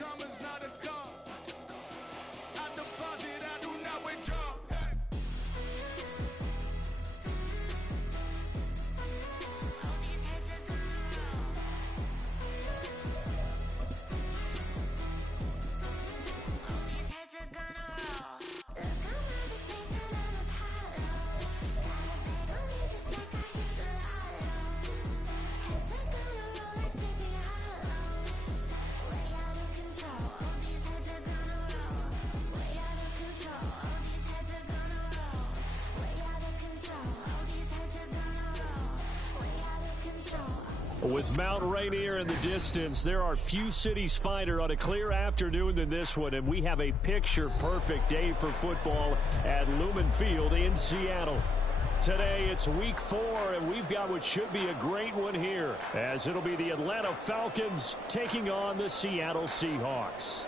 commas, not a call. I deposit, I do not withdraw. With Mount Rainier in the distance, there are few cities finer on a clear afternoon than this one, and we have a picture-perfect day for football at Lumen Field in Seattle. Today, it's Week 4, and we've got what should be a great one here, as it'll be the Atlanta Falcons taking on the Seattle Seahawks.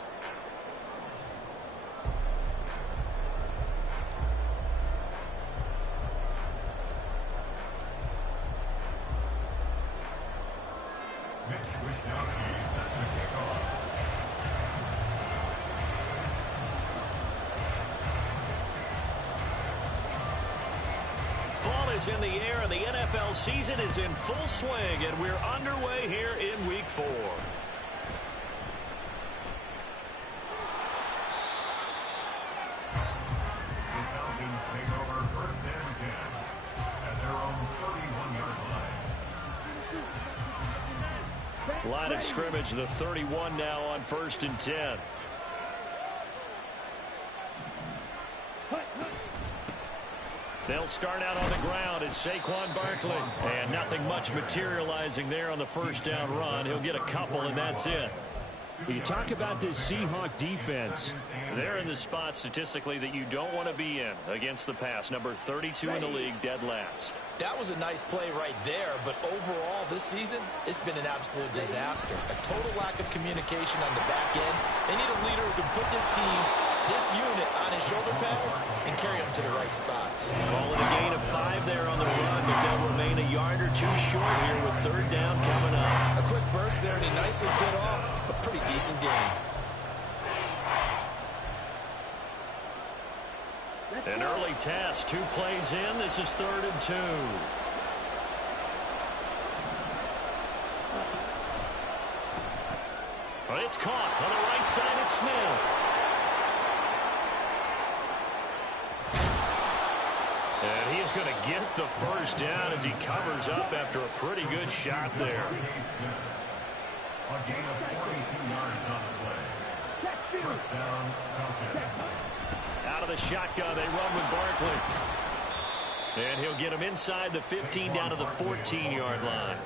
In the air, and the NFL season is in full swing, and we're underway here in Week 4. The Falcons take over first and 10 at their own 31-yard line. Line of scrimmage, the 31 now on first and 10. They'll start out on the ground. It's Saquon Barkley. And nothing much materializing there on the first down run. He'll get a couple, and that's it. You talk about this Seahawk defense. They're in the spot statistically that you don't want to be in against the pass. Number 32 in the league, dead last. That was a nice play right there, but overall this season, it's been an absolute disaster. A total lack of communication on the back end. They need a leader who can put this team, this unit, on his shoulder pads and carry them to the right spots. Call it a gain of 5 there on the run, but they'll remain a yard or two short here with third down coming up. A quick burst there, and he nicely bit off a pretty decent game. An early test, 2 plays in. This is 3rd and 2. Well, it's caught on the right side. It's Smith. And he is going to get the first down as he covers up after a pretty good shot there. A gain of 42 yards on the play. First down, Falcons. Out of the shotgun, they run with Barkley. And he'll get him inside the 15 down to the 14-yard line.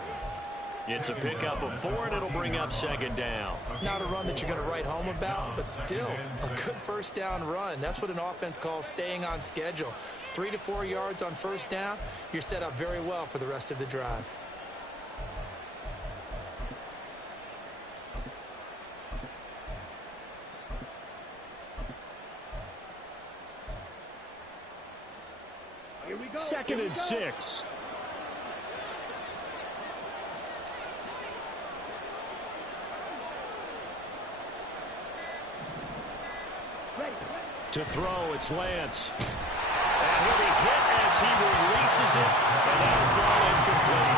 It's a pickup of 4, and it'll bring up second down. Not a run that you're going to write home about, but still a good first down run. That's what an offense calls staying on schedule. 3 to 4 yards on first down, you're set up very well for the rest of the drive. Here we go. 2nd and 6. To throw, it's Lance. And he'll be hit as he releases it, and that'll throw incomplete.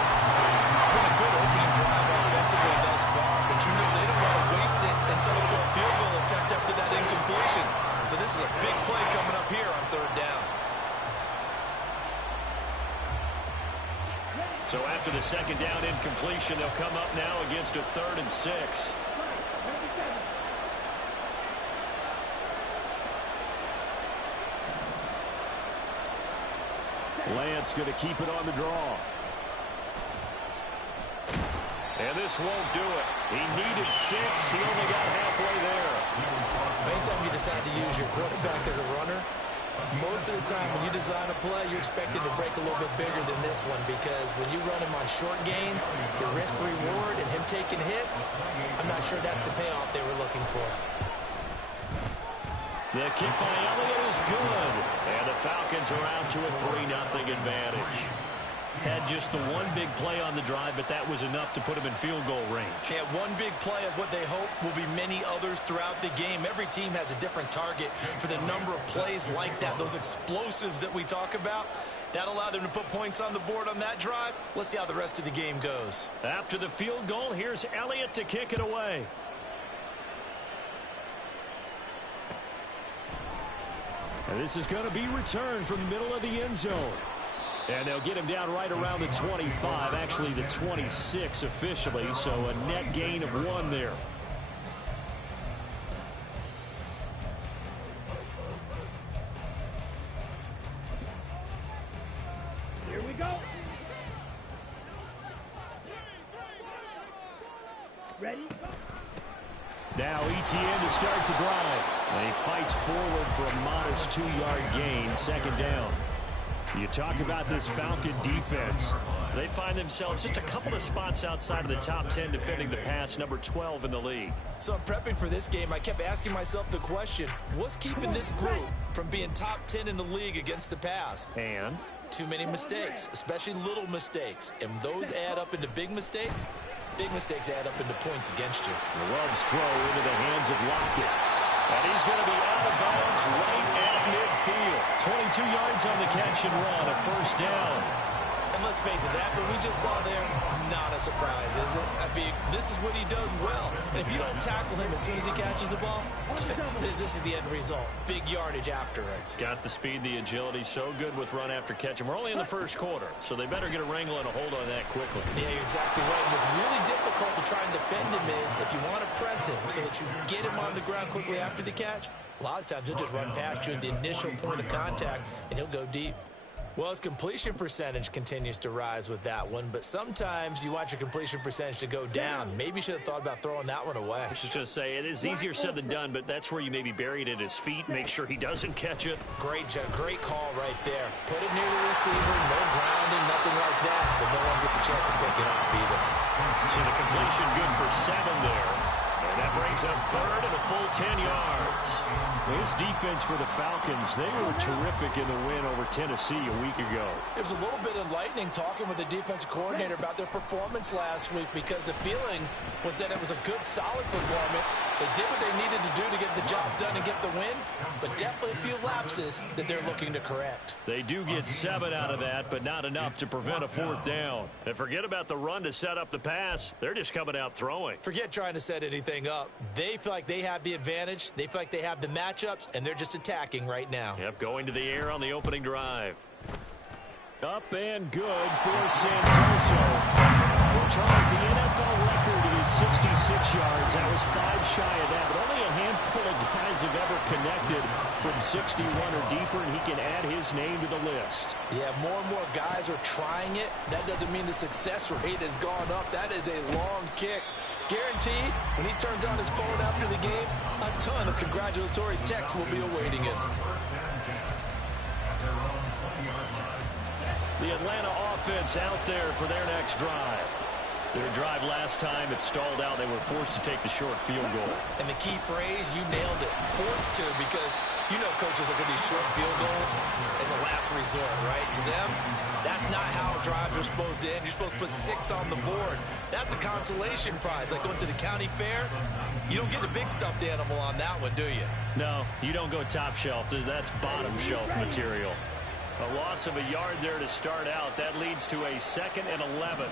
It's been a good opening drive offensively thus far, but you know they don't want to waste it and settle for a field goal attempt after that incompletion. So this is a big play coming up here on 3rd down. So after the second down incompletion, they'll come up now against a 3rd and 6. Lance going to keep it on the draw. And this won't do it. He needed 6. He only got halfway there. Anytime you decide to use your quarterback as a runner, most of the time when you design a play, you're expected to break a little bit bigger than this one, because when you run him on short gains, your risk-reward and him taking hits, I'm not sure that's the payoff they were looking for. The kick by Elliott is good. And the Falcons are out to a 3-0 advantage. Had just the one big play on the drive, but that was enough to put him in field goal range. Yeah, one big play of what they hope will be many others throughout the game. Every team has a different target for the number of plays like that, those explosives that we talk about. That allowed them to put points on the board on that drive. Let's see how the rest of the game goes. After the field goal, here's Elliott to kick it away. And this is going to be returned from the middle of the end zone. And they'll get him down right around the 25, actually the 26 officially, so a net gain of 1 there. Here we go. Ready? Now ETN to start the drive. And he fights forward for a modest 2-yard gain, second down. You talk about this Falcon defense. They find themselves just a couple of spots outside of the top 10 defending the pass, number 12 in the league. So I'm prepping for this game. I kept asking myself the question, what's keeping this group from being top 10 in the league against the pass? And too many mistakes, especially little mistakes. And those add up into big mistakes. Big mistakes add up into points against you. Love's throw into the hands of Lockett. And he's going to be out of bounds right at midfield. 22 yards on the catch and run, a first down. And let's face it, that what we just saw there, not a surprise, is it? I mean, this is what he does well. And if you don't tackle him as soon as he catches the ball, this is the end result. Big yardage after it. Got the speed, the agility, so good with run after catch. And we're only in the first quarter, so they better get a wrangle and a hold on that quickly. Yeah, you're exactly right. And what's really difficult to try and defend him is if you want to press him so that you get him on the ground quickly after the catch, a lot of times he'll just run past you at the initial point of contact, and he'll go deep. Well, his completion percentage continues to rise with that one, but sometimes you want your completion percentage to go down. Maybe you should have thought about throwing that one away. I was just going to say, it is easier said than done, but that's where you maybe bury it at his feet, make sure he doesn't catch it. Great call right there. Put it near the receiver, no grounding, nothing like that, but no one gets a chance to pick it off either. So the completion good for 7 there. And that brings up third and a full 10 yards. This defense for the Falcons, they were terrific in the win over Tennessee a week ago. It was a little bit enlightening talking with the defensive coordinator about their performance last week because the feeling was that it was a good, solid performance. They did what they needed to do to get the job done and get the win, but definitely a few lapses that they're looking to correct. They do get 7 out of that, but not enough to prevent a 4th down. And forget about the run to set up the pass. They're just coming out throwing. Forget trying to set anything up. They feel like they have the advantage. They feel like they have the matchups, and they're just attacking right now. Yep, going to the air on the opening drive. Up and good for Santoso. Well, Charles, the NFL record is 66 yards. That was 5 shy of that, but only a handful of guys have ever connected from 61 or deeper, and he can add his name to the list. Yeah, more and more guys are trying it. That doesn't mean the success rate has gone up. That is a long kick. Guaranteed, when he turns on his phone after the game, a ton of congratulatory texts will be awaiting him. The Atlanta offense out there for their next drive. Their drive last time, it stalled out. They were forced to take the short field goal. And the key phrase, you nailed it. Forced to, because you know coaches look at these short field goals as a last resort, right? To them, that's not how drives are supposed to end. You're supposed to put 6 on the board. That's a consolation prize. Like going to the county fair, you don't get the big stuffed animal on that one, do you? No, you don't go top shelf. That's bottom shelf material. A loss of a yard there to start out. That leads to a 2nd and 11.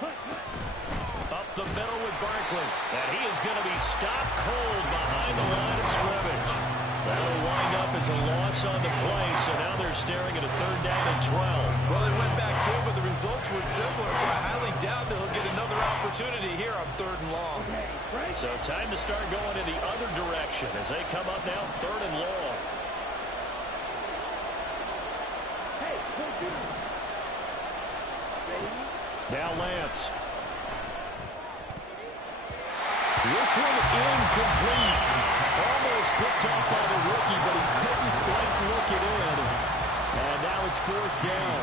Up the middle with Barkley. And he is going to be stopped cold behind the line of scrimmage. That'll wind up as a loss on the play, so now they're staring at a 3rd down and 12. Well, they went back to it, but the results were similar, so I highly doubt that he'll get another opportunity here on 3rd and long. So time to start going in the other direction as they come up now 3rd and long. Now Lance. This one incomplete. Almost picked off by the rookie, but he couldn't quite look it in. And now it's 4th down.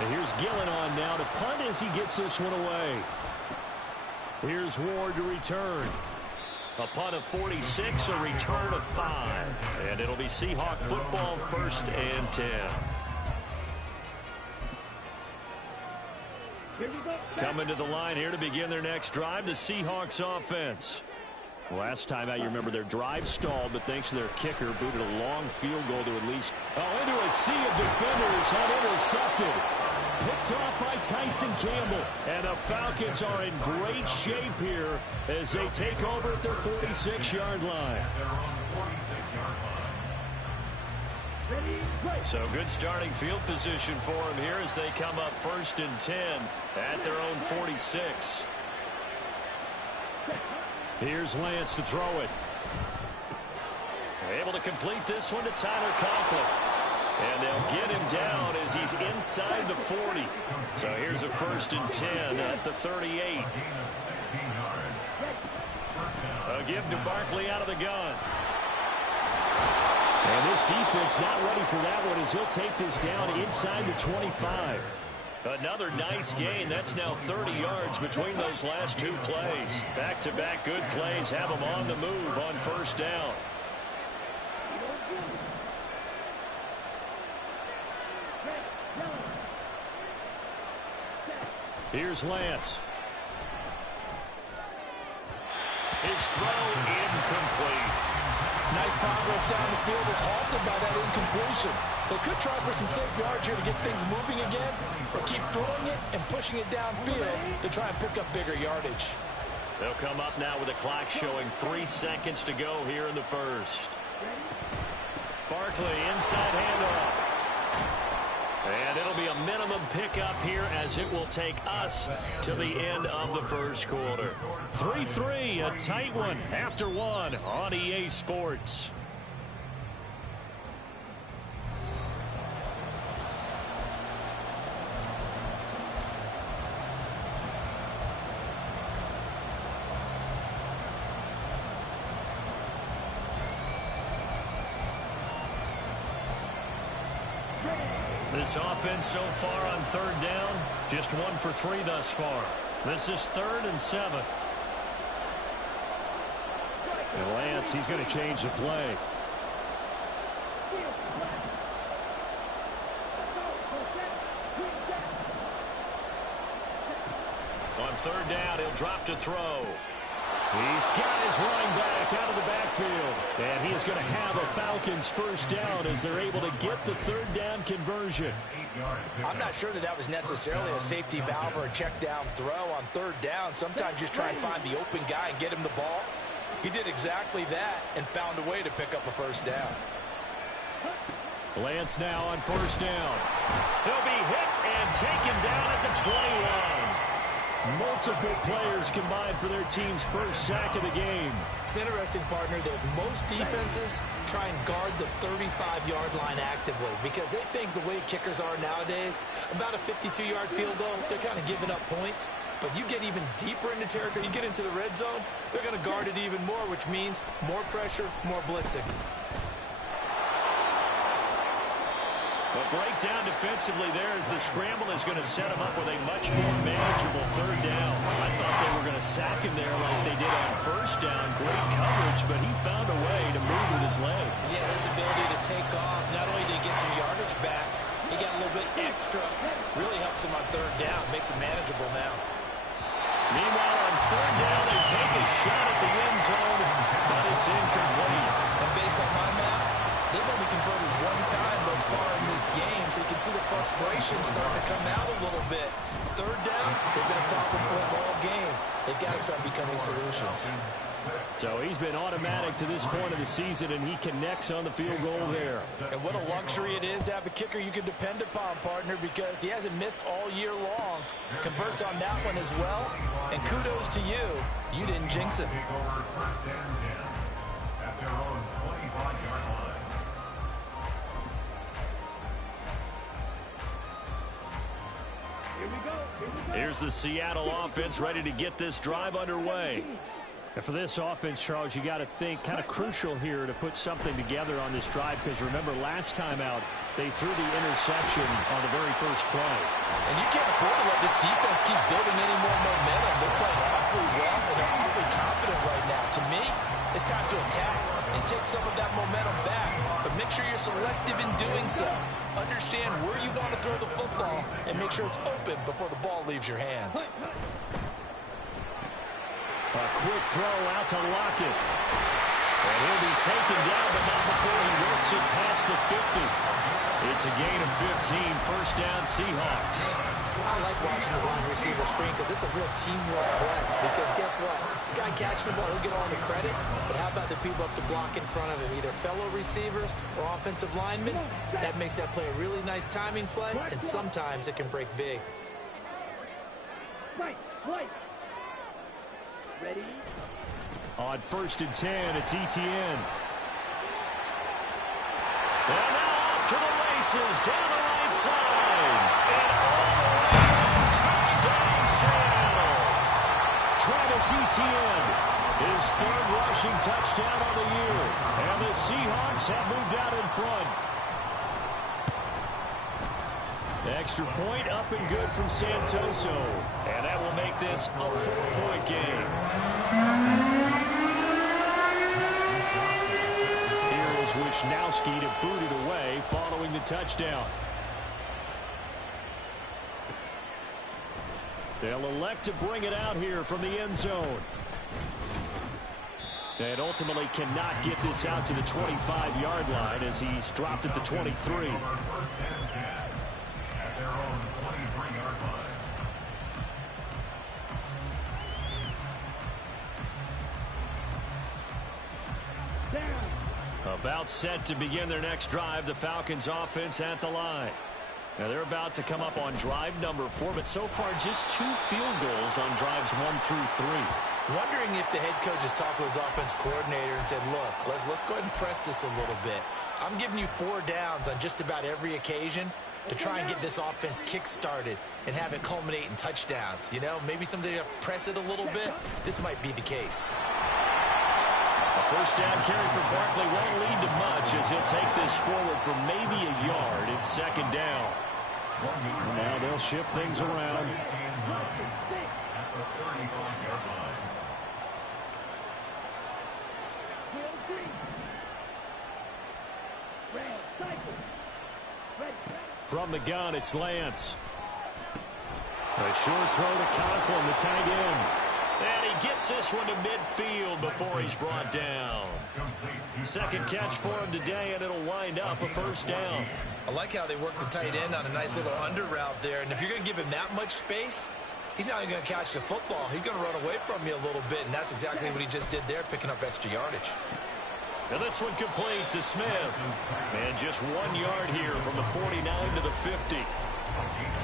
And here's Gillen on now to punt as he gets this one away. Here's Ward to return. A punt of 46, a return of 5. And it'll be Seahawk football, 1st and 10. Coming to the line here to begin their next drive, the Seahawks offense. Last time out, you remember their drive stalled, but thanks to their kicker, booted a long field goal to at least... into a sea of defenders, and intercepted. Picked off by Tyson Campbell. And the Falcons are in great shape here as they take over at their 46-yard line. So good starting field position for them here as they come up 1st and 10 at their own 46. Here's Lance to throw it. Able to complete this one to Tyler Conklin. And they'll get him down as he's inside the 40. So here's a 1st and 10 at the 38. A give to Barkley out of the gun. And this defense not ready for that one as he'll take this down inside the 25. Another nice gain. That's now 30 yards between those last 2 plays. Back-to-back good plays have them on the move on 1st down. Here's Lance. His throw incomplete. Nice progress down the field is halted by that incompletion. They could try for some safe yards here to get things moving again, or keep throwing it and pushing it downfield to try and pick up bigger yardage. They'll come up now with the clock showing 3 seconds to go here in the 1st. Barkley inside handoff. And it'll be a minimum pickup here as it will take us to the end of the 1st quarter. 3-3, a tight one after 1 on EA Sports. This offense so far on 3rd down, just 1 for 3 thus far. This is 3rd and 7. And Lance, he's going to change the play. On 3rd down, he'll drop to throw. He's got his running back out of the backfield. And he is going to have a Falcons 1st down as they're able to get the 3rd down conversion. I'm not sure that was necessarily a safety valve or a check down throw on 3rd down. Sometimes you just try and find the open guy and get him the ball. He did exactly that and found a way to pick up a 1st down. Lance now on 1st down. He'll be hit and taken down at the 21. Multiple players combined for their team's 1st sack of the game. It's interesting, partner, that most defenses try and guard the 35-yard line actively because they think the way kickers are nowadays, about a 52-yard field goal, they're kind of giving up points. But you get even deeper into territory, you get into the red zone, they're going to guard it even more, which means more pressure, more blitzing. But breakdown defensively there as the scramble is going to set him up with a much more manageable 3rd down. I thought they were going to sack him there like they did on 1st down. Great coverage, but he found a way to move with his legs. Yeah, his ability to take off, not only did he get some yardage back, he got a little bit extra. Really helps him on 3rd down, makes it manageable now. Meanwhile, on 3rd down, they take a shot at the end zone, but it's incomplete. And based on my math, they've only converted 1 time thus far in this game, so you can see the frustration starting to come out a little bit. 3rd downs, they've been a problem for them all game. They've got to start becoming solutions. So he's been automatic to this point of the season, and he connects on the field goal there. And what a luxury it is to have a kicker you can depend upon, partner, because he hasn't missed all year long. Converts on that one as well, and kudos to you. You didn't jinx it. Here's the Seattle offense ready to get this drive underway. And for this offense, Charles, you got to think kind of crucial here to put something together on this drive, because remember last time out they threw the interception on the very first play. And you can't afford to let this defense keep building any more momentum. They're playing awfully well, and they're really confident right now. To me, it's time to attack and take some of that momentum back, but make sure you're selective in doing so. Understand where you want to throw the football and make sure it's open before the ball leaves your hands. A quick throw out to Lockett. And he'll be taken down, but not before he works it past the 50. It's a gain of 15, first down Seahawks. I like watching the wide receiver screen because it's a real teamwork play. Because guess what? The guy catching the ball, he'll get all the credit. But how about the people up to block in front of him, either fellow receivers or offensive linemen? That makes that play a really nice timing play, and sometimes it can break big. Right. Ready? On 1st and 10, it's Etienne. And now off to the races, down the right side. And all the way in, touchdown Seattle. Travis Etienne, his 3rd rushing touchdown on the year. And the Seahawks have moved out in front. Extra point up and good from Santoso. And that will make this a 4-point game. Here is Wisnowski to boot it away following the touchdown. They'll elect to bring it out here from the end zone. And ultimately cannot get this out to the 25-yard line as he's dropped at the 23. Their own 23-yard line. About set to begin their next drive, the Falcons offense at the line. Now they're about to come up on drive number 4, but so far just 2 field goals on drives 1 through 3. Wondering if the head coach has talked with his offense coordinator and said, look, let's go ahead and press this a little bit. I'm giving you 4 downs on just about every occasion to try and get this offense kick-started and have it culminate in touchdowns. You know, maybe someday to press it a little bit. This might be the case. A first down carry for Barkley won't lead to much as he'll take this forward for maybe a yard. It's 2nd down. Now they'll shift things around. At the 35-yard line. From the gun, it's Lance. A short throw to Conklin, the tight end. And he gets this one to midfield before he's brought down. 2nd catch for him today, and it'll wind up a first down. I like how they work the tight end on a nice little under route there. And if you're going to give him that much space, he's not even going to catch the football. He's going to run away from you a little bit, and that's exactly what he just did there, picking up extra yardage. And this one complete to Smith. And just 1 yard here from the 49 to the 50.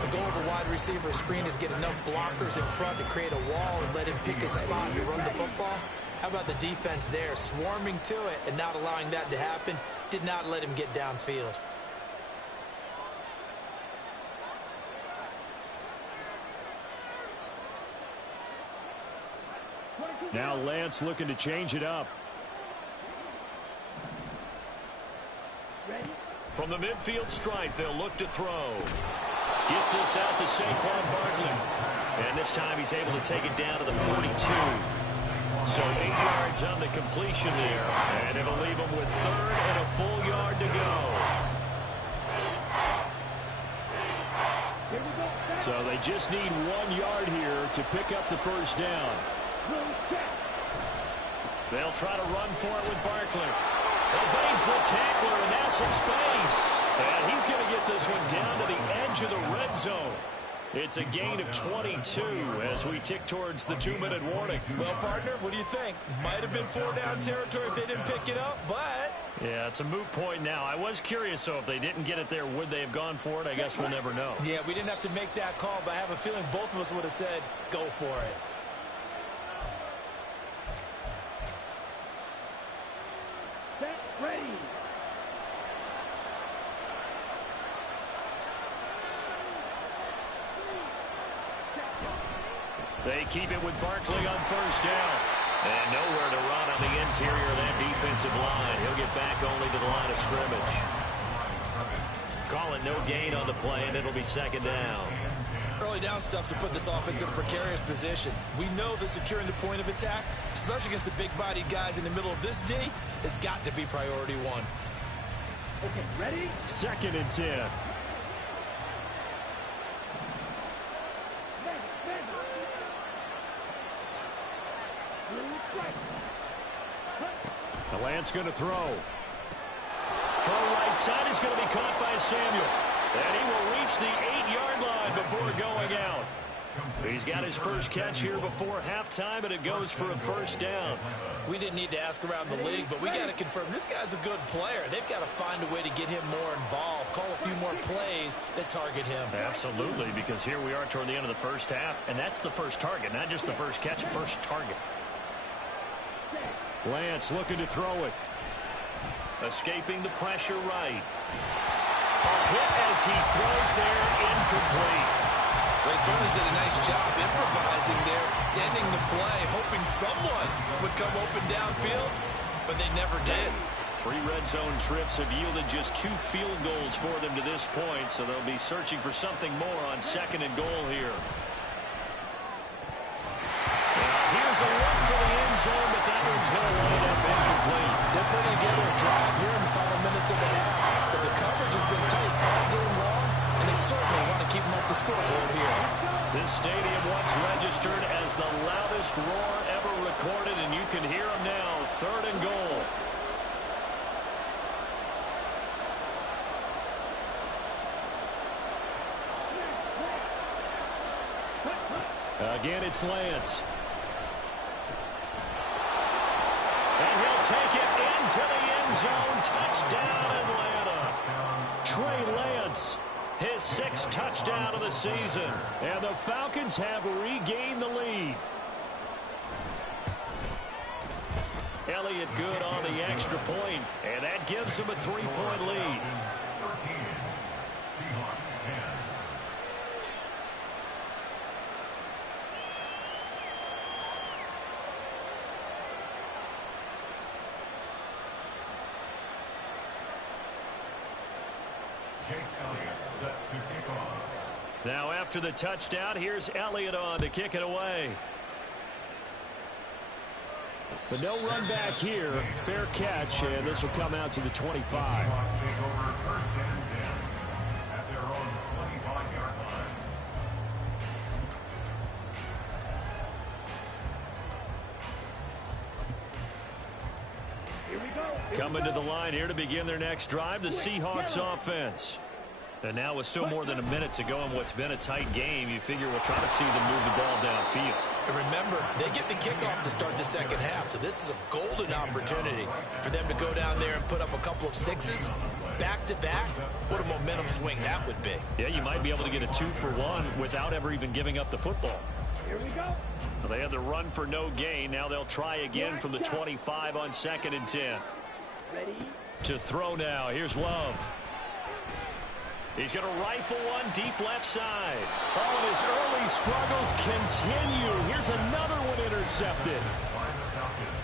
The goal of a wide receiver screen is get enough blockers in front to create a wall and let him pick his spot to run the football. How about the defense there, swarming to it and not allowing that to happen? Did not let him get downfield. Now Lance looking to change it up. From the midfield stripe, they'll look to throw. Gets this out to Saquon Barkley. And this time he's able to take it down to the 42. So 8 yards on the completion there. And it'll leave him with 3rd and a full yard to go. So they just need 1 yard here to pick up the first down. They'll try to run for it with Barkley. Evades the tackler, and now some space. And he's going to get this one down to the edge of the red zone. It's a gain of 22 as we tick towards the 2-minute warning. Well, partner, what do you think? Might have been 4-down territory if they didn't pick it up, but... Yeah, it's a moot point now. I was curious, so if they didn't get it there, would they have gone for it? I guess we'll never know. Yeah, we didn't have to make that call, but I have a feeling both of us would have said, go for it. Ready. They keep it with Barkley on first down. And nowhere to run on the interior of that defensive line. He'll get back only to the line of scrimmage. Call it no gain on the play, and it'll be second down. Early down stuff to put this offense in a precarious position. We know that securing the point of attack, especially against the big-bodied guys in the middle of this D, has got to be priority one. Okay, ready? Second and 10. The Lance going to throw. Throw right side is going to be caught by Samuel. And he will reach the 8-yard line before going out. He's got his first catch here before halftime, and it goes for a first down. We didn't need to ask around the league, but we got to confirm this guy's a good player. They've got to find a way to get him more involved, call a few more plays that target him. Absolutely, because here we are toward the end of the first half, and that's the first target, not just the first catch, first target. Lance looking to throw it. Escaping the pressure right. A hit as he throws there, incomplete. They certainly did a nice job improvising there, extending the play, hoping someone would come open downfield, but they never did. 3 red zone trips have yielded just 2 field goals for them to this point, so they'll be searching for something more on second and goal here. Here's a look for the end zone, but that one's going to wind up incomplete. They're putting together a drive here in the final minutes of the half, but the coverage has been tight all game long, and they certainly want to keep them off the scoreboard here. This stadium once registered as the loudest roar ever recorded, and you can hear them now. Third and goal. Again, it's Lance. And he'll take it into the end zone. Touchdown, Atlanta. Trey Lance, his 6th touchdown of the season. And the Falcons have regained the lead. Elliott good on the extra point, and that gives him a 3-point lead. 13. Seahawks 10. Now after the touchdown, here's Elliott on to kick it away. But no run back here. Fair catch, and this will come out to the 25. Seahawks take over first and 10 at their own 25-yard line. Here we go. Coming to the line here to begin their next drive, the Seahawks offense. And now with still more than a minute to go in what's been a tight game, you figure we'll try to see them move the ball downfield. And remember, they get the kickoff to start the second half, so this is a golden opportunity for them to go down there and put up a couple of 6s back-to-back. What a momentum swing that would be. Yeah, you might be able to get a 2-for-1 without ever even giving up the football. Here we go. Well, they had the run for no gain. Now they'll try again from the 25 on second and 10. Ready? To throw now. Here's Love. He's going to rifle one deep left side. Oh, and his early struggles continue. Here's another one intercepted. By the Falcons.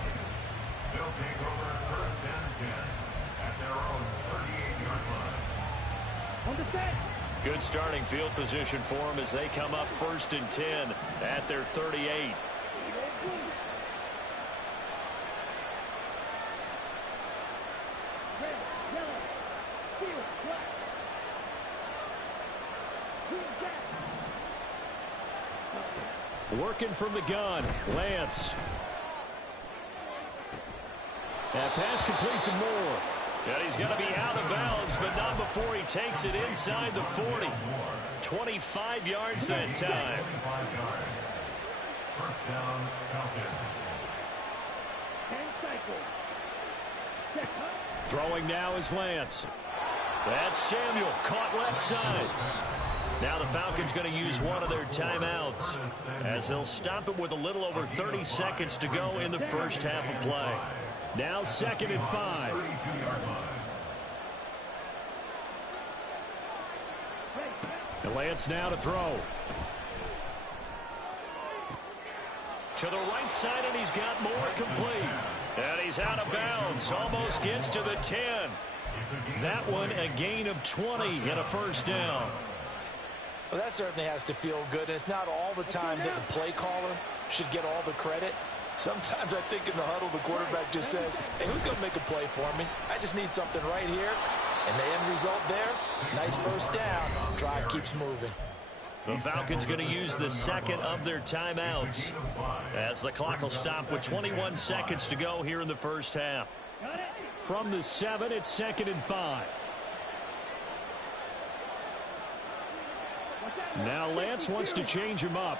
They'll take over first and 10 at their own 38-yard line. On the set. Good starting field position for them as they come up first and 10 at their 38. Working from the gun, Lance. That pass complete to Moore. And he's going to be out of bounds, but not before he takes it inside the 40. 25 yards that time. 25 yards. First down, Falcons. 10 cycles. Set up. Throwing now is Lance. That's Samuel, caught left side. Now the Falcons going to use one of their timeouts as they'll stop it with a little over 30 seconds to go in the first half of play. Now second and 5. 32-yard line. And Lance now to throw. To To the right side, and he's got more complete. And he's out of bounds. Almost gets to the 10. That one a gain of 20 and a first down. Well, that certainly has to feel good. And it's not all the time that the play caller should get all the credit. Sometimes I think in the huddle, the quarterback just says, hey, who's going to make a play for me? I just need something right here. And the end result there, nice first down. Drive keeps moving. The Falcons going to use the second of their timeouts as the clock will stop with 21 seconds to go here in the first half. From the 7, it's 2nd and 5. Now Lance wants to change him up.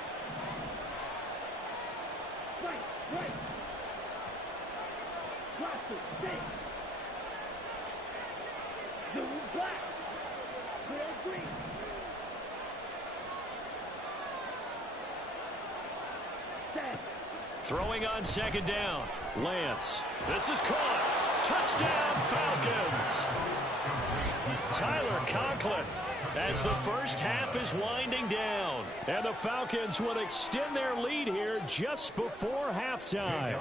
Throwing on 2nd down. Lance. This is caught. Touchdown, Falcons. Tyler Conklin as the first half is winding down. And the Falcons would extend their lead here just before halftime.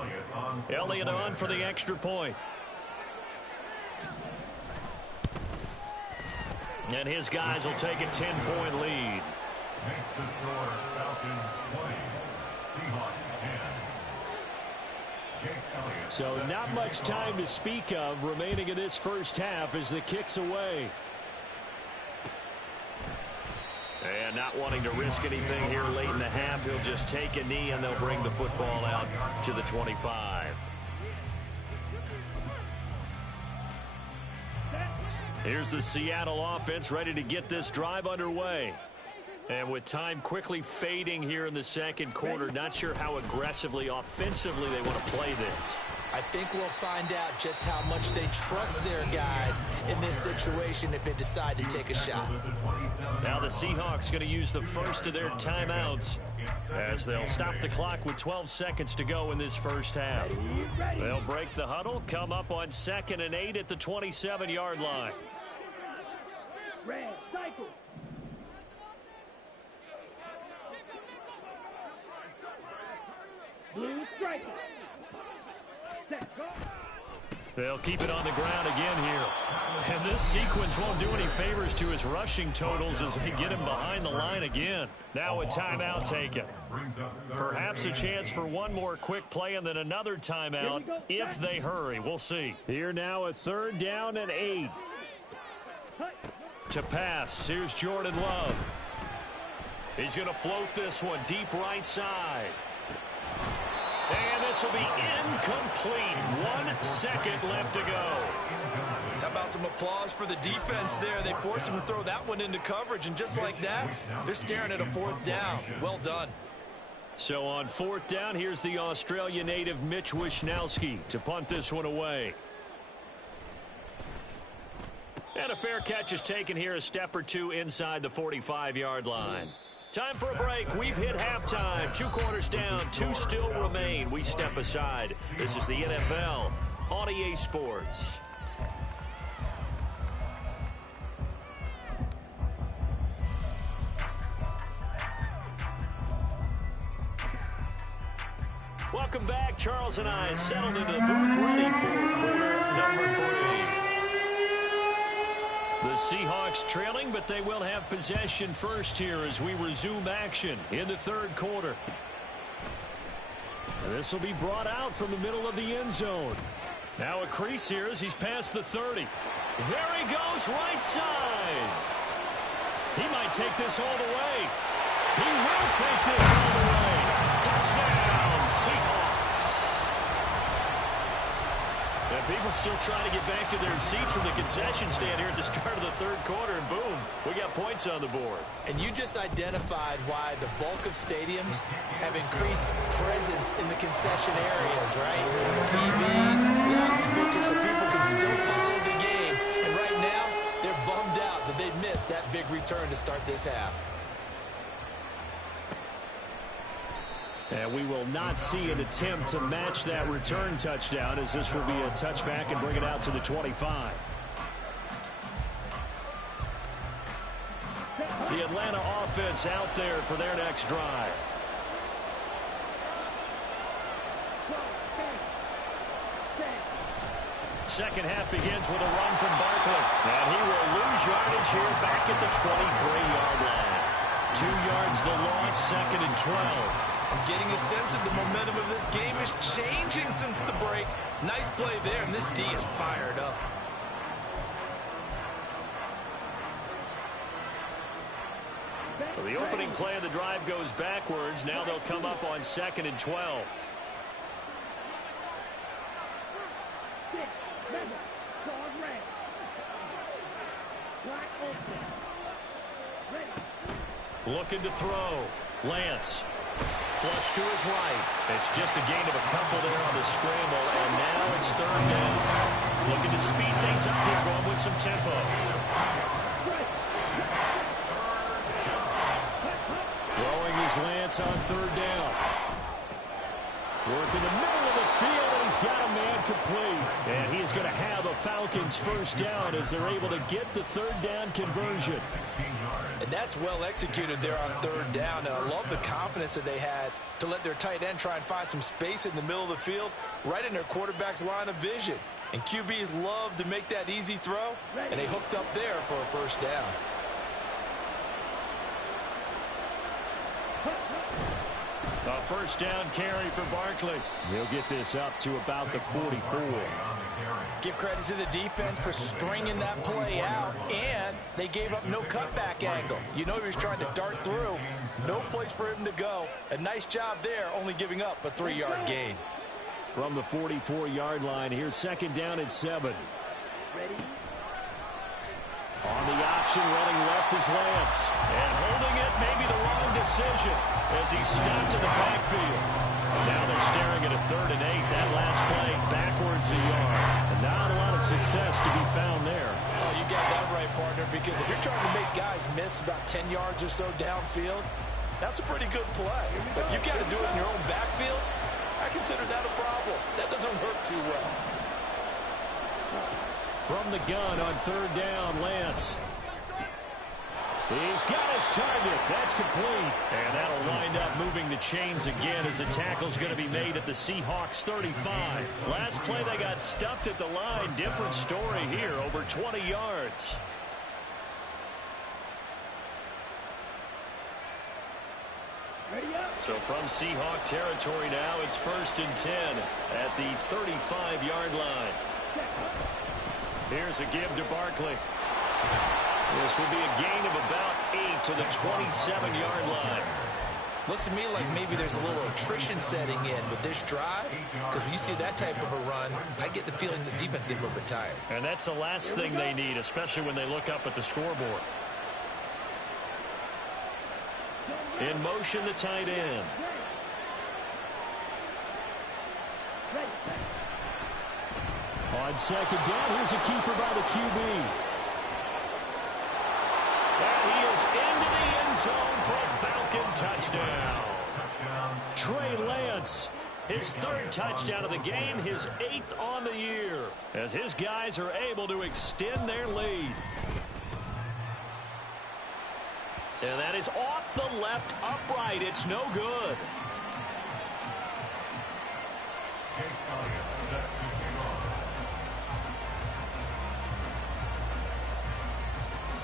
Elliott on for the extra point. And his guys will take a 10-point lead. Makes the score Falcons 20, Seahawks 10. So not much time to speak of remaining in this first half as the kick's away. And not wanting to risk anything here late in the half, he'll just take a knee and they'll bring the football out to the 25. Here's the Seattle offense ready to get this drive underway. And with time quickly fading here in the second quarter, not sure how aggressively, offensively they want to play this. I think we'll find out just how much they trust their guys in this situation if they decide to take a shot. Now the Seahawks going to use the first of their timeouts as they'll stop the clock with 12 seconds to go in this first half. They'll break the huddle, come up on 2nd and 8 at the 27-yard line. Red cycle. Blue striker. They'll keep it on the ground again here. And this sequence won't do any favors to his rushing totals as they get him behind the line again. Now a timeout taken. Perhaps a chance for one more quick play and then another timeout if they hurry. We'll see. Here now a 3rd down and 8. To pass, here's Jordan Love. He's going to float this one deep right side. And this will be incomplete. 1 second left to go. How about some applause for the defense there? They forced him to throw that one into coverage, and just like that, they're staring at a 4th down. Well done. So on 4th down, here's the Australia native Mitch Wishnowsky to punt this one away. And a fair catch is taken here, a step or two inside the 45-yard line. Time for a break. We've hit halftime. 2 quarters down, 2 still remain. We step aside. This is the NFL on EA Sports. Welcome back. Charles and I settled into the booth ready for quarter number 3. The Seahawks trailing, but they will have possession first here as we resume action in the 3rd quarter. This will be brought out from the middle of the end zone. Now a crease here as he's past the 30. There he goes, right side. He might take this all the way. He will take this all the way. Touchdown, Seahawks. And people still trying to get back to their seats from the concession stand here at the start of the 3rd quarter, and boom, we got points on the board. And you just identified why the bulk of stadiums have increased presence in the concession areas, right? TVs, loudspeakers, so people can still follow the game. And right now, they're bummed out that they missed that big return to start this half. And we will not see an attempt to match that return touchdown, as this will be a touchback and bring it out to the 25. The Atlanta offense out there for their next drive. Second half begins with a run from Barkley. And he will lose yardage here back at the 23-yard line. 2 yards the loss, second and 12. I'm getting a sense that the momentum of this game is changing since the break. Nice play there, and this D is fired up. So the opening play of the drive goes backwards. Now they'll come up on second and 12. Looking to throw. Lance. Flush to his right. It's just a gain of a couple there on the scramble, and now it's third down. Looking to speed things up here, going with some tempo. Throwing his Lance on third down. Work in the middle of the field, and he's got a man complete. And he is going to have a Falcons first down as they're able to get the third down conversion. And that's well executed there on third down. And I love the confidence that they had to let their tight end try and find some space in the middle of the field, right in their quarterback's line of vision. And QBs love to make that easy throw, and they hooked up there for a first down. A first down carry for Barkley. He'll get this up to about the 44. Give credit to the defense for stringing that play out, and they gave up no cutback angle. You know he was trying to dart through. No place for him to go. A nice job there, only giving up a 3-yard gain. From the 44-yard line, here's second down and 7. On the option, running left is Lance. And holding it, maybe the wrong decision as he stopped in the backfield. Now they're staring at a 3rd and 8. That last play, backwards a yard. And not a lot of success to be found there. Oh, you got that right, partner, because if you're trying to make guys miss about 10 yards or so downfield, that's a pretty good play. But if you got to do it in your own backfield, I consider that a problem. That doesn't work too well. From the gun on third down, Lance. He's got his target. That's complete. And that'll wind up moving the chains again as the tackle's going to be made at the Seahawks 35. Last play they got stuffed at the line. Different story here, over 20 yards. So from Seahawk territory now, it's 1st and 10 at the 35-yard line. Here's a give to Barkley. This will be a gain of about 8 to the 27-yard line. Looks to me like maybe there's a little attrition setting in with this drive, because when you see that type of a run, I get the feeling the defense gets a little bit tired. And that's the last thing they need, especially when they look up at the scoreboard. In motion, the tight end. On second down, here's a keeper by the QB. And he is into the end zone for a Falcon touchdown. Trey Lance, his 3rd touchdown of the game, his 8th on the year, as his guys are able to extend their lead. And that is off the left upright. It's no good.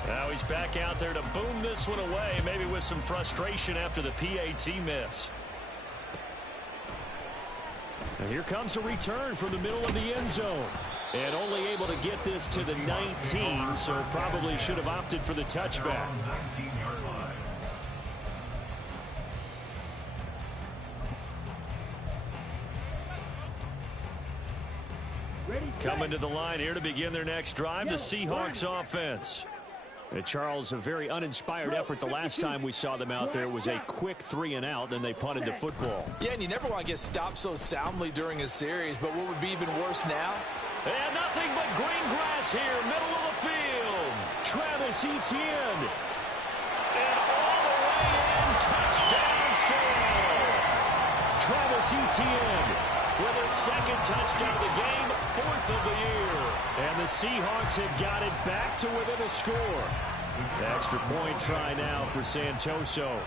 Now he's back out there to boom this one away, maybe with some frustration after the PAT miss. And here comes a return from the middle of the end zone. And only able to get this to the 19, so probably should have opted for the touchback. Coming to the line here to begin their next drive, the Seahawks offense. And Charles, a very uninspired effort the last time we saw them out there. It was a quick 3 and out, then they punted the football. Yeah, and you never want to get stopped so soundly during a series, but what would be even worse now? And nothing but green grass here, middle of the field. Travis Etienne. And all the way in, touchdown save. Travis Etienne with his 2nd touchdown of the game, 4th of the year. And the Seahawks have got it back to within a score. Extra point try now for Santoso.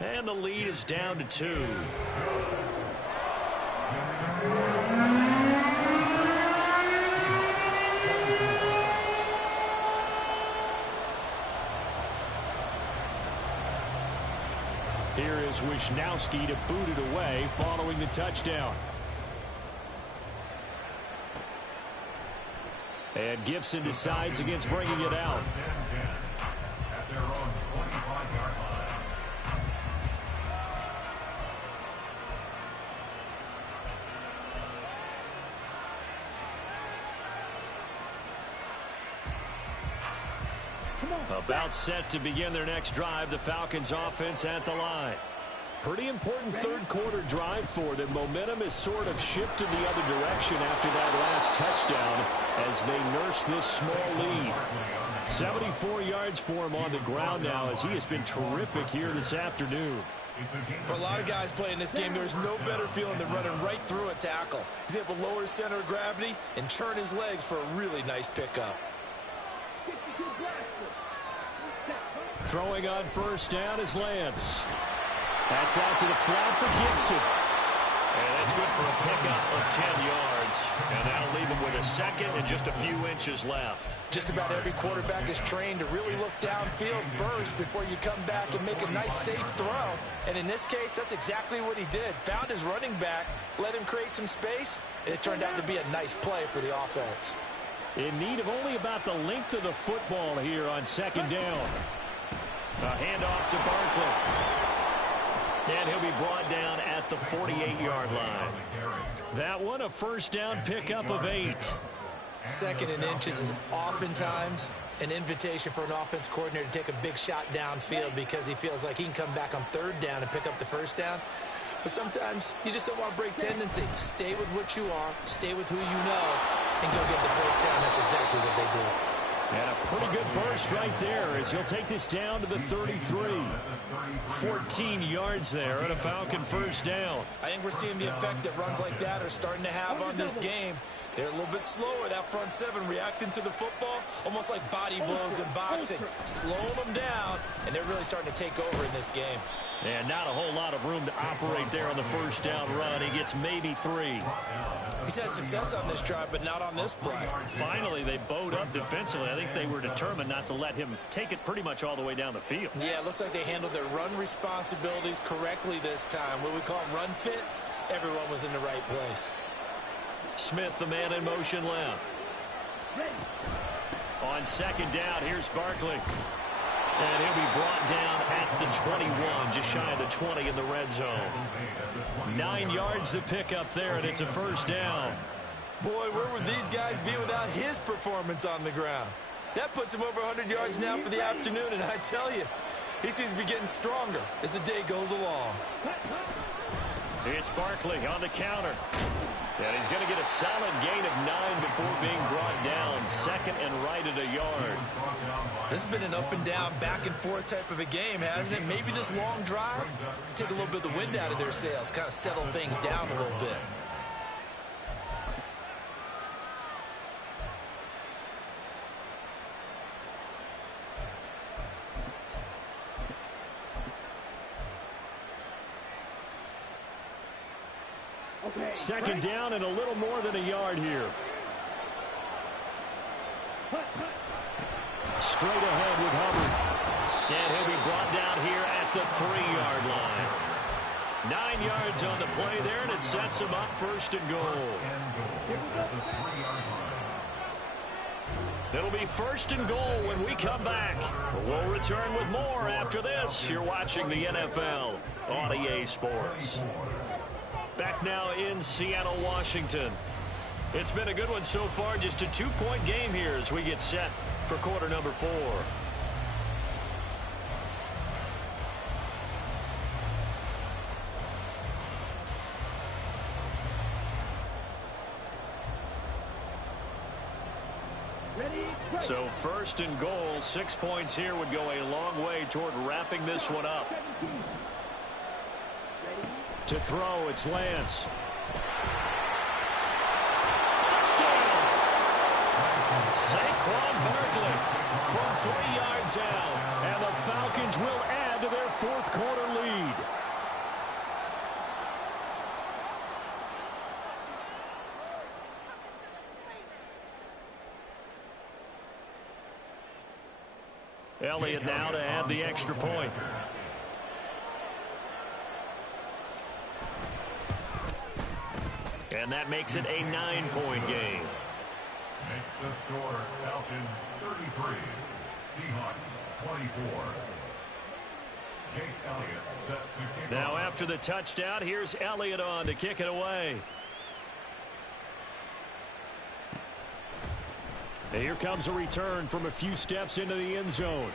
And the lead is down to 2. Here is Wisnowski to boot it away following the touchdown. And Gibson decides against bringing it out. At their own 25-yard line. About set to begin their next drive. The Falcons offense at the line. Pretty important third quarter drive for them. Momentum has sort of shifted the other direction after that last touchdown as they nurse this small lead. 74 yards for him on the ground now as he has been terrific here this afternoon. For a lot of guys playing this game, there's no better feeling than running right through a tackle. He's able to lower his center of gravity and churn his legs for a really nice pickup. Throwing on first down is Lance. That's out to the flat for Gibson. And that's good for a pickup of 10 yards. And that'll leave him with a second and just a few inches left. Just about every quarterback is trained to really look downfield first before you come back and make a nice, safe throw. And in this case, that's exactly what he did. Found his running back, let him create some space, and it turned out to be a nice play for the offense. In need of only about the length of the football here on second down. A handoff to Barkley. And he'll be brought down at the 48-yard line. That one, a first down pickup of 8. Second and inches is oftentimes an invitation for an offense coordinator to take a big shot downfield because he feels like he can come back on third down and pick up the first down. But sometimes you just don't want to break tendency. Stay with what you are, stay with who you know, and go get the first down. That's exactly what they do. And a pretty good burst right there as he'll take this down to the 33. 14 yards there and a Falcon first down. I think we're seeing the effect that runs like that are starting to have on this game. They're a little bit slower, that front seven, reacting to the football, almost like body blows in boxing, slowing them down, and they're really starting to take over in this game. And not a whole lot of room to operate there on the first down run. He gets maybe 3. He's had success on this drive, but not on this play. Finally, they bowed up defensively. I think they were determined not to let him take it pretty much all the way down the field. Yeah, it looks like they handled their run responsibilities correctly this time. What we call them run fits, everyone was in the right place. Smith, the man in motion left. On second down, here's Barkley. And he'll be brought down at the 21, just shy of the 20 in the red zone. 9 yards to pick up there, and it's a first down. Boy, where would these guys be without his performance on the ground? That puts him over 100 yards now for the afternoon, and I tell you, he seems to be getting stronger as the day goes along. It's Barkley on the counter. And he's going to get a solid gain of 9 before being brought down. Second and right at a yard. This has been an up and down, back and forth type of a game, hasn't it? Maybe this long drive take a little bit of the wind out of their sails, kind of settle things down a little bit. Second down and a little more than a yard here. Straight ahead with Hubbard. And he'll be brought down here at the 3-yard line. 9 yards on the play there, and it sets him up first and goal. It'll be first and goal when we come back. We'll return with more after this. You're watching the NFL on EA Sports. Back now in Seattle, Washington. It's been a good one so far. Just a 2-point game here as we get set for quarter number 4. So first and goal, 6 points here would go a long way toward wrapping this one up. To throw, it's Lance. Touchdown! Saquon Barkley from 3 yards out. And the Falcons will add to their fourth quarter lead. Elliott now to add the extra point. And that makes it a 9-point game. Makes the score Falcons 33, Seahawks 24. Jake Elliott set to kick Now off. after the touchdown, here's Elliott on to kick it away. And here comes a return from a few steps into the end zone.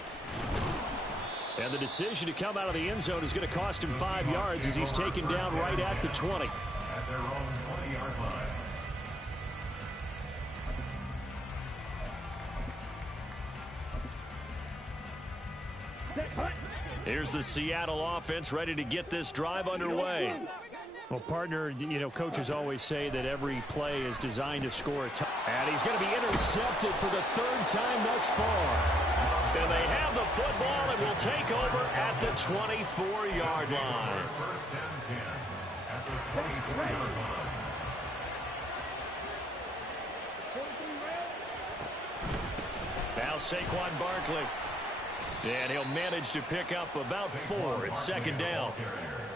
And the decision to come out of the end zone is going to cost him 5 yards as he's taken down right at the 20. At their own 20-yard line. Here's the Seattle offense ready to get this drive underway. Well, partner, you know, coaches always say that every play is designed to score a touchdown. And he's going to be intercepted for the 3rd time thus far. And they have the football and will take over at the 24-yard line. First and 10 at the 24-yard line. Now Saquon Barkley. And he'll manage to pick up about 4 at 2nd down.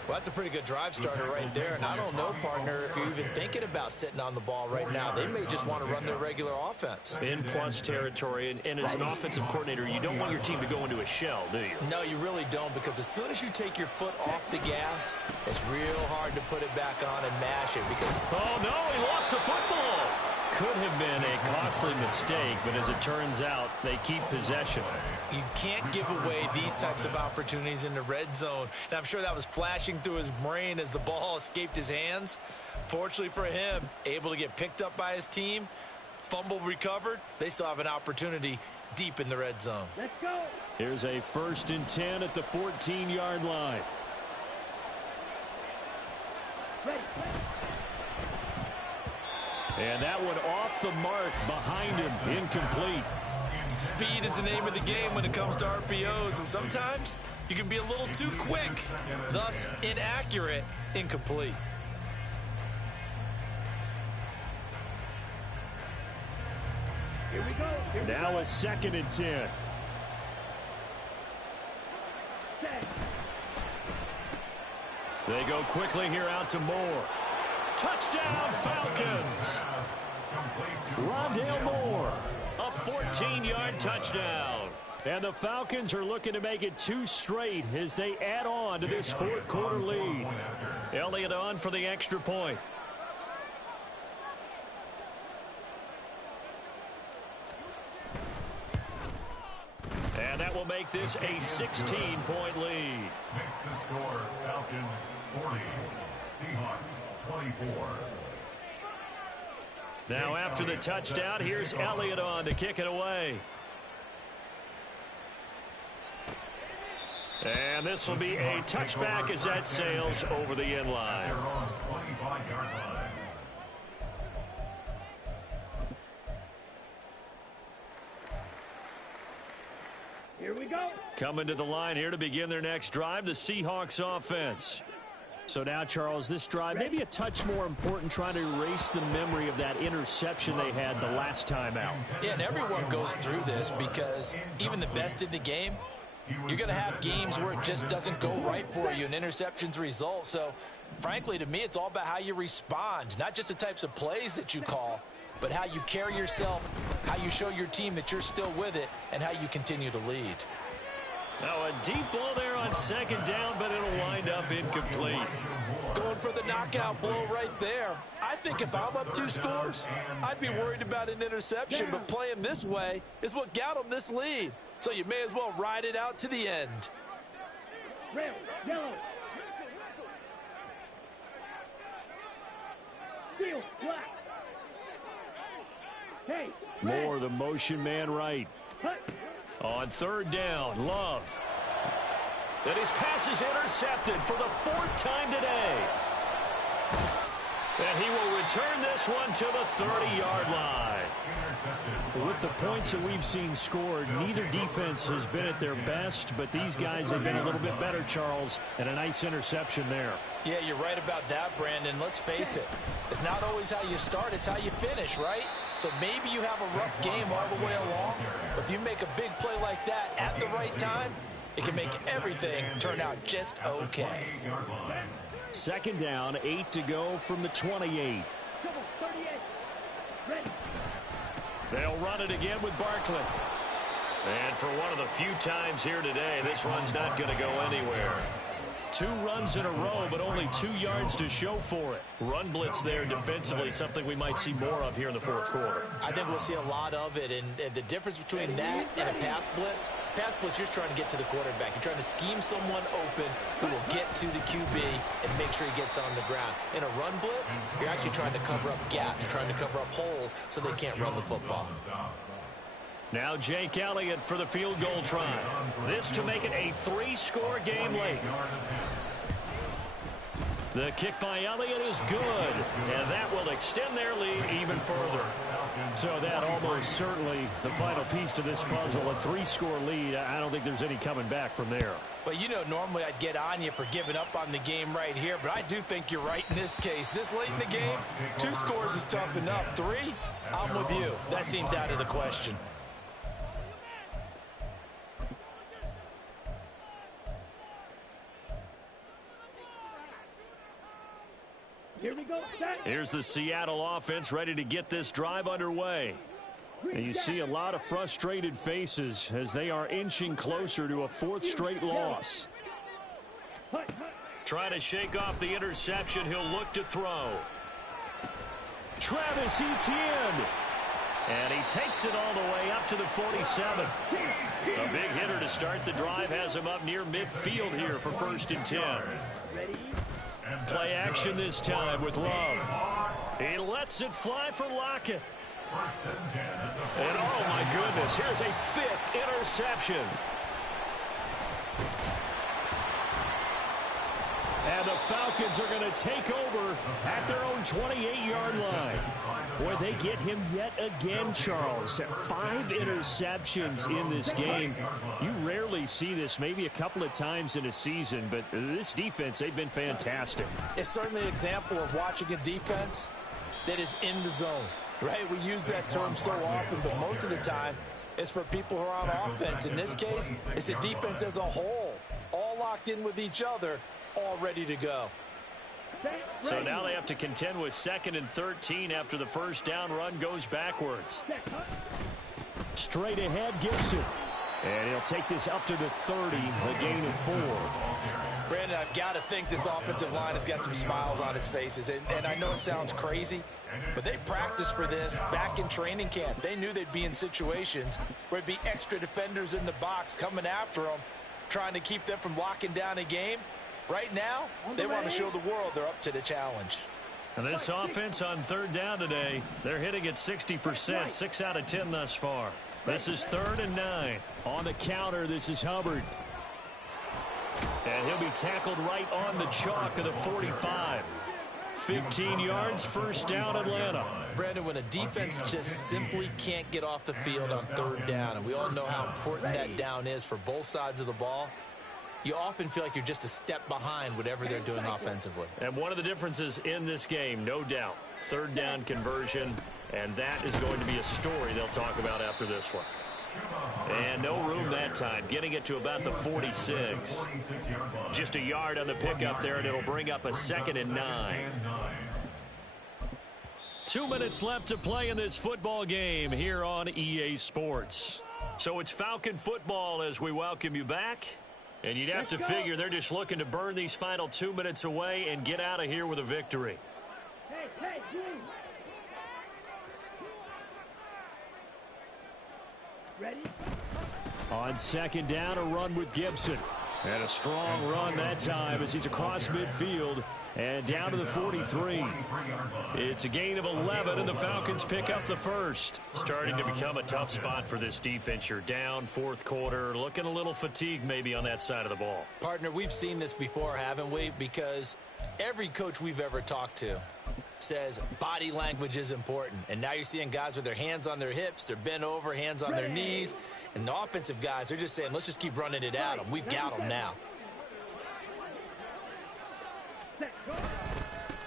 Well, that's a pretty good drive starter right there. And I don't know, partner, if you're even thinking about sitting on the ball right now. They may just want to run their regular offense. In plus territory, and as an offensive coordinator, you don't want your team to go into a shell, do you? No, you really don't, because as soon as you take your foot off the gas, it's real hard to put it back on and mash it. Because Oh, no, he lost the football. Could have been a costly mistake, but as it turns out, they keep possession. you can't give away these types of opportunities in the red zone. And I'm sure that was flashing through his brain as the ball escaped his hands. Fortunately for him, able to get picked up by his team, fumble recovered. They still have an opportunity deep in the red zone. Let's go. Here's a 1st and 10 at the 14-yard line. Ready. And that one off the mark behind him, incomplete. Speed is the name of the game when it comes to RPOs, and sometimes you can be a little too quick, thus inaccurate, incomplete. Here we go. Now a 2nd and 10. Set. They go quickly here out to Moore. Touchdown, Falcons. Rondale Moore, a 14-yard touchdown. And the Falcons are looking to make it 2 straight as they add on to this 4th quarter lead. Elliott on for the extra point. And that will make this a 16-point lead. Makes the score Falcons 40, Seahawks 24. Now after the touchdown, here's Elliott on to kick it away. And this will be a touchback as that sails over the end line. Their own 25-yard line. Here we go. Coming to the line here to begin their next drive, the Seahawks offense. So now, Charles, this drive maybe a touch more important, trying to erase the memory of that interception they had the last time out. Yeah, and everyone goes through this because even the best in the game, you're going to have games where it just doesn't go right for you and interceptions result. So, frankly, to me, it's all about how you respond, not just the types of plays that you call, but how you carry yourself, how you show your team that you're still with it, and how you continue to lead. Now a deep ball there on 2nd down, but it'll wind up incomplete. Going for the knockout blow right there. I think if I'm up 2 scores, I'd be worried about an interception, but playing this way is what got them this lead. So you may as well ride it out to the end. Red, yellow. Steel, black. Hey, red. Moore, the motion man right. Hut. On 3rd down, Love. And his pass is intercepted for the 4th time today. And he will return this one to the 30-yard line. With the points that we've seen scored, neither defense has been at their best, but these guys have been a little bit better, Charles, and a nice interception there. Yeah, you're right about that, Brandon. Let's face it. It's not always how you start, it's how you finish, right? So maybe you have a rough game all the way along, but If you make a big play like that at the right time, it can make everything turn out just okay. Second down, 8 to go from the 28. They'll run it again with Barkley. And for one of the few times here today, this run's not going to go anywhere. 2 runs in a row, but only 2 yards to show for it. Run blitz there defensively, something we might see more of here in the fourth quarter. I think we'll see a lot of it, and the difference between that and a pass blitz, you're trying to get to the quarterback. You're trying to scheme someone open who will get to the QB and make sure he gets on the ground. In a run blitz, you're actually trying to cover up gaps. You're trying to cover up holes so they can't run the football. Now Jake Elliott for the field goal try. This to make it a 3-score game late. The kick by Elliott is good, and that will extend their lead even further. So that almost certainly the final piece to this puzzle, a 3-score lead. I don't think there's any coming back from there. But, you know, normally I'd get on you for giving up on the game right here, but I do think you're right in this case. This late in the game, 2 scores is tough enough. 3, I'm with you. That seems out of the question. Here we go. Here's the Seattle offense ready to get this drive underway. And you see a lot of frustrated faces as they are inching closer to a 4th straight loss. Trying to shake off the interception. He'll look to throw. Travis Etienne. And he takes it all the way up to the 47. A big hitter to start the drive has him up near midfield here for 1st and 10. Play action this time with Love. He lets it fly for Lockett. And oh my goodness, here's a 5th interception. And the Falcons are going to take over at their own 28-yard line. Boy, they get him yet again, Charles. 5 interceptions in this game. You rarely see this, maybe a couple of times in a season, but this defense, they've been fantastic. It's certainly an example of watching a defense that is in the zone, right? We use that term so often, but most of the time it's for people who are on offense. In this case, it's the defense as a whole, all locked in with each other, all ready to go. So now they have to contend with 2nd and 13 after the first down run goes backwards. Straight ahead, Gibson. And he'll take this up to the 30, a gain of 4. Brandon, I've got to think this offensive line has got some smiles on its faces. And I know it sounds crazy, but they practiced for this back in training camp. They knew they'd be in situations where it'd be extra defenders in the box coming after them, trying to keep them from locking down a game. Right now, they want to show the world they're up to the challenge. And this offense on 3rd down today, they're hitting at 60%, 6 out of 10 thus far. This is 3rd and 9. On the counter, this is Hubbard. And he'll be tackled right on the chalk of the 45. 15 yards, 1st down, Atlanta. Brandon, when a defense just simply can't get off the field on 3rd down, and we all know how important that down is for both sides of the ball, you often feel like you're just a step behind whatever they're doing offensively. And one of the differences in this game, no doubt, 3rd down conversion, and that is going to be a story they'll talk about after this one. And no room that time, getting it to about the 46. Just a yard on the pickup there, and it'll bring up a 2nd and 9. 2 minutes left to play in this football game here on EA Sports. So it's Falcon football as we welcome you back. And you'd have to figure they're just looking to burn these final 2 minutes away and get out of here with a victory. Ready? On 2nd down, a run with Gibson. And a strong run that time as he's across midfield and down to the 43. It's a gain of 11, and the Falcons pick up the 1st. Starting to become a tough spot for this defense. You're down 4th quarter, looking a little fatigued maybe on that side of the ball. Partner, we've seen this before, haven't we? Because every coach we've ever talked to says body language is important. And now you're seeing guys with their hands on their hips, they're bent over, hands on their knees. And the offensive guys, they're just saying, let's just keep running it at them. We've got them now.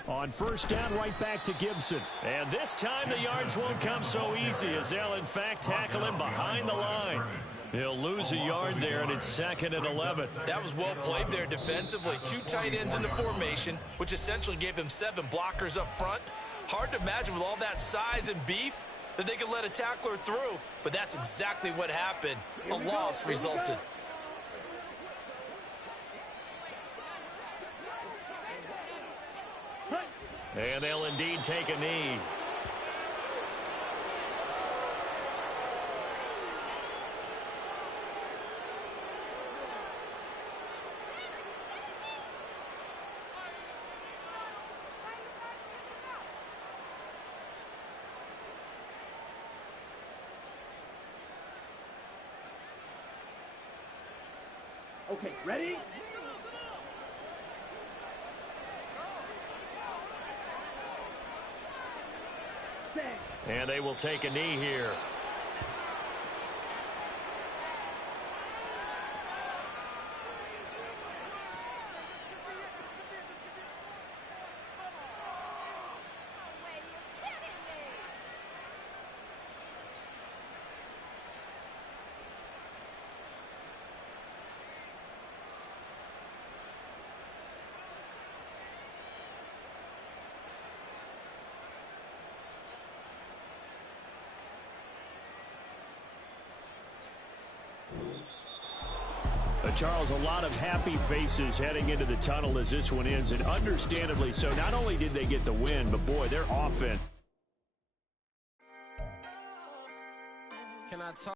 On first down, right back to Gibson. And this time the yards won't come so easy as they'll, in fact, tackle him behind the line. He'll lose a yard there, and it's 2nd and 11. That was well played there defensively. 2 tight ends in the formation, which essentially gave them 7 blockers up front. Hard to imagine with all that size and beef that they could let a tackler through, but that's exactly what happened. A loss resulted. And they'll indeed take a knee. Okay, ready? And they will take a knee here. Charles, a lot of happy faces heading into the tunnel as this one ends, and understandably so. Not only did they get the win, but boy, their offense. Can I talk?